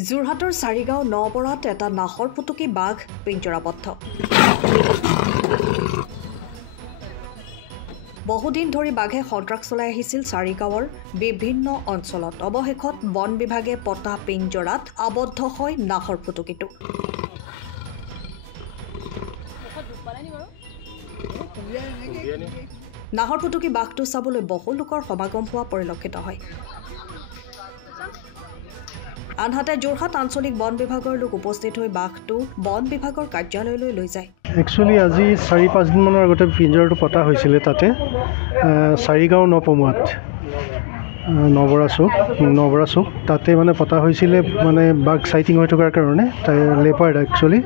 যোৰহাটৰ চাৰিগাঁও নবৰাত এটা নাহৰ ফুটুকী বাঘ পিঞ্জৰাবদ্ধ। বহুদিন ধৰি বাঘে সন্ত্ৰাস চলাই আহিছিল চাৰিগাঁৱৰ বিভিন্ন অঞ্চলত। অৱশেষত বন বিভাগে পতা পিঞ্জৰাত আবদ্ধ হয় নাহৰ ফুটুকীটো। নাহৰ ফুটুকী বাঘটো চাবলৈ বহু লোকৰ সমাগম হোৱা পৰিলক্ষিত হয়। আনহাতে যোৰহাট আঞ্চলিক বন বিভাগৰ লোক উপস্থিত হৈ বাঘটো বন বিভাগৰ কাৰ্যালয়লৈ লৈ যায়। একচুৱেলি আজি 4-5 দিনমানৰ আগতে পিঞ্জৰাটো পতা হৈছিলে তাতে চাৰিগাঁও নপমুৱাত নবৰা চুক তাতে মানে পতা হৈছিলে মানে বাঘ চাইটিং হৈ থকাৰ কাৰণে লেপাৰ্ড একচুৱেলি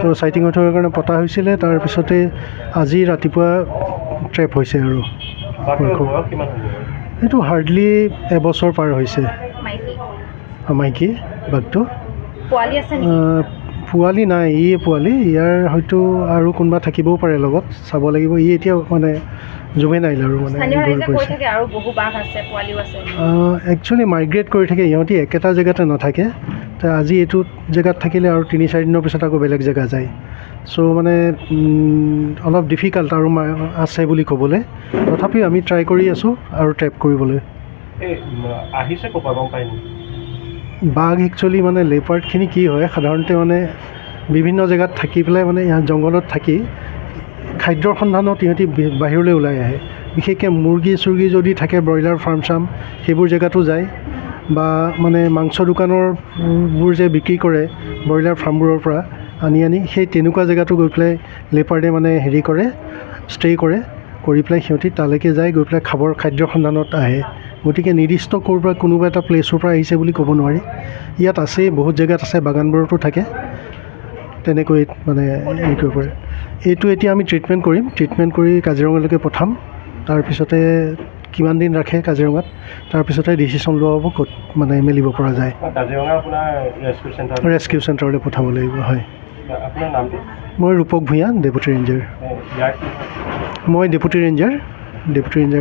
তো চাইটিং হৈ থকাৰ কাৰণে পতা হৈছিলে। তাৰপিছতে আজি ৰাতিপুৱা ট্ৰেপ হৈছে আৰু এইটো হাৰ্ডলি এবছৰ পাৰ হৈছে। মাইকী বাঘটো পোৱালি নাই, ইয়ে পোৱালি, ইয়াৰ হয়তো আৰু কোনোবা থাকিবও পাৰে লগত, চাব লাগিব। ই এতিয়া মানে জুভেনাইল আৰু মানে একচুৱেলি মাইগ্ৰেট কৰি থাকে, ইহঁতি একেটা জেগাতে নাথাকে। তো আজি এইটো জেগাত থাকিলে আৰু 3-4 দিনৰ পিছত আকৌ বেলেগ জেগা যায়। চ' মানে অলপ ডিফিকাল্ট আৰু আছে বুলি ক'বলৈ। তথাপিও আমি ট্ৰাই কৰি আছোঁ আৰু ট্ৰেপ কৰিবলৈ। বাঘ একচুৱেলি মানে লেপাৰ্ডখিনি কি হয়, সাধাৰণতে মানে বিভিন্ন জেগাত থাকি পেলাই মানে ইয়াত জংঘলত থাকি খাদ্যৰ সন্ধানত ইহঁতি বাহিৰলৈ ওলাই আহে। বিশেষকৈ মুৰ্গী যদি থাকে, ব্ৰইলাৰ ফাৰ্ম সেইবোৰ জেগাতো যায়, বা মানে মাংস দোকানৰবোৰ যে বিক্ৰী কৰে ব্ৰইলাৰ ফাৰ্মবোৰৰ পৰা আনি সেই তেনেকুৱা জেগাতো গৈ পেলাই লেপাৰ্ডে মানে ষ্টে' কৰি পেলাই সিহঁতি তালৈকে যায়, গৈ পেলাই খাদ্যৰ সন্ধানত আহে। গতিকে নিৰ্দিষ্ট ক'ৰবাত কোনোবা এটা প্লেচৰ পৰা আহিছে বুলি ক'ব নোৱাৰি। ইয়াত আছেই, বহুত জেগাত আছে, বাগানবোৰতো থাকে, তেনেকৈ মানে হেৰি কৰিব পাৰে। এইটো এতিয়া আমি ট্ৰিটমেণ্ট কৰি কাজিৰঙালৈকে পঠাম। তাৰপিছতে কিমান দিন ৰাখে কাজিৰঙাত, তাৰপিছতে ডিচিশ্যন লোৱা হ'ব ক'ত মানে মেলিব পৰা যায়। ৰেস্কিউ চেণ্টাৰলৈ পঠাব লাগিব। হয়, মই ৰূপক ভূঞা, ডেপুটি ৰেঞ্জাৰ। মই ডেপুটি ৰেঞ্জাৰ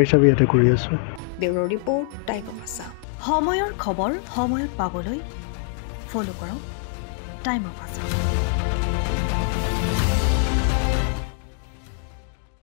হিচাপে ইয়াতে কৰি আছোঁ। Bureau' report, time of Assam. সময়ৰ খবৰ সময়ত পাবলৈ ফ'ল' কৰক টাইম অফ আছাম।